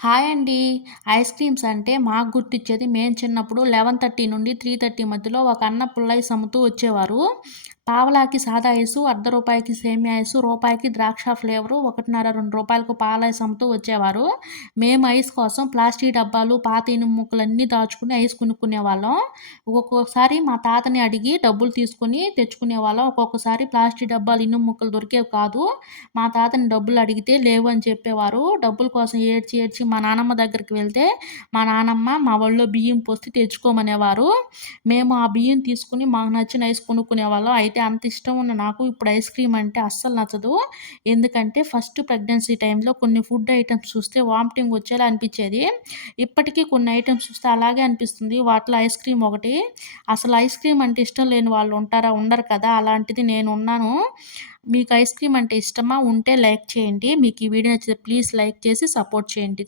Hi అండి. Ice creams అంటే మాకు గుర్తొచ్చేది మేము చిన్నప్పుడు 11:30 నుండి 3:30 మధ్యలో ఒక అన్న పుల్లైస్ అమ్ముతూ వచ్చేవారు. పావలాకి సాదా ఐసు, రూ. 1 సేమియా ఐసు, రూపాయికి ద్రాక్ష ఫ్లేవరు, 1:30, రూ. 2 పాలైస్ అమ్ముతూ వచ్చేవారు. మేము ఐస్ కోసం ప్లాస్టిక్ డబ్బాలు, పాత ఇనుము ముక్కలన్నీ దాచుకుని ఐస్ కొనుక్కునేవాళ్ళం. ఒక్కొక్కసారి మా తాతని అడిగి డబ్బులు తీసుకొని తెచ్చుకునేవాళ్ళం. ఒక్కొక్కసారి ప్లాస్టిక్ డబ్బాలు, ఇనుము ముక్కలు దొరికేవి కాదు. మా తాతని డబ్బులు అడిగితే లేవు అని చెప్పేవారు. డబ్బుల కోసం ఏడ్చి ఏడ్చి మా నానమ్మ దగ్గరికి వెళ్తే, మా నానమ్మ మా ఒళ్ళో బియ్యం పోసి తెచ్చుకోమనేవారు. మేము ఆ బియ్యం తీసుకొని మాకు నచ్చిన ఐస్ కొనుక్కునేవాళ్ళం. అయితే అంత ఇష్టం ఉన్న నాకు ఇప్పుడు ఐస్ క్రీమ్ అంటే అస్సలు నచ్చదు. ఎందుకంటే ఫస్ట్ ప్రెగ్నెన్సీ టైంలో కొన్ని ఫుడ్ ఐటెమ్స్ చూస్తే వామిటింగ్ వచ్చేలా అనిపిచ్చేది. ఇప్పటికీ కొన్ని ఐటెమ్స్ చూస్తే అలాగే అనిపిస్తుంది. వాటిలో ఐస్ క్రీమ్ ఒకటి. అసలు ఐస్ క్రీమ్ అంటే ఇష్టం లేని వాళ్ళు ఉంటారా? ఉండరు కదా! అలాంటిది నేనున్నాను. మీకు ఐస్ క్రీమ్ అంటే ఇష్టమా? ఉంటే లైక్ చేయండి. మీకు ఈ వీడియో నచ్చితే ప్లీజ్ లైక్ చేసి సపోర్ట్ చేయండి.